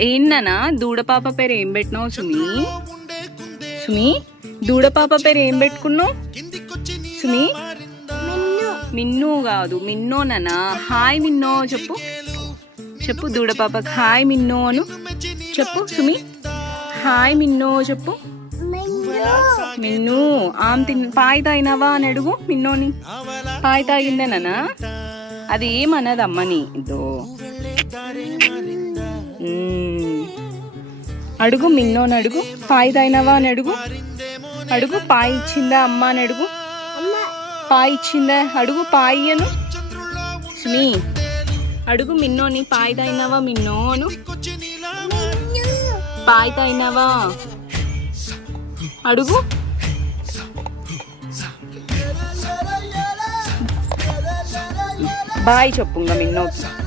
ఏంటన్నా దూడపాప పేరు ఏం పెట్టినావు సుమి? సుమి దూడపాప పేరు ఏం పెట్టుకున్నావు సుమి? మిన్ను కాదు మిన్నోనన్నా. హాయ్ మిన్నో చెప్పు. చెప్పు దూడపాపకి హాయ్ మిన్నో అను చెప్పు సుమి. హాయ్ మిన్నో చెప్పు. మిన్ను పాయి తాగినావా అని అడుగు మిన్నోని. పాయి తాగిందేనా? అది ఏమన్నది అమ్మని. ఇదో అడుగు మిన్నోని అడుగు. పాయి తాగినావా అని అడుగు. అడుగు పాయి ఇచ్చిందా అమ్మ అని అడుగు. పాయి ఇచ్చిందా అడుగు. పాయి అను సుమి. అడుగు మిన్నోని పాయి తాగినావా మిన్నో అను. పాయి తాగినావా అడుగు. బాయ్ చెప్పు మిన్నోకి.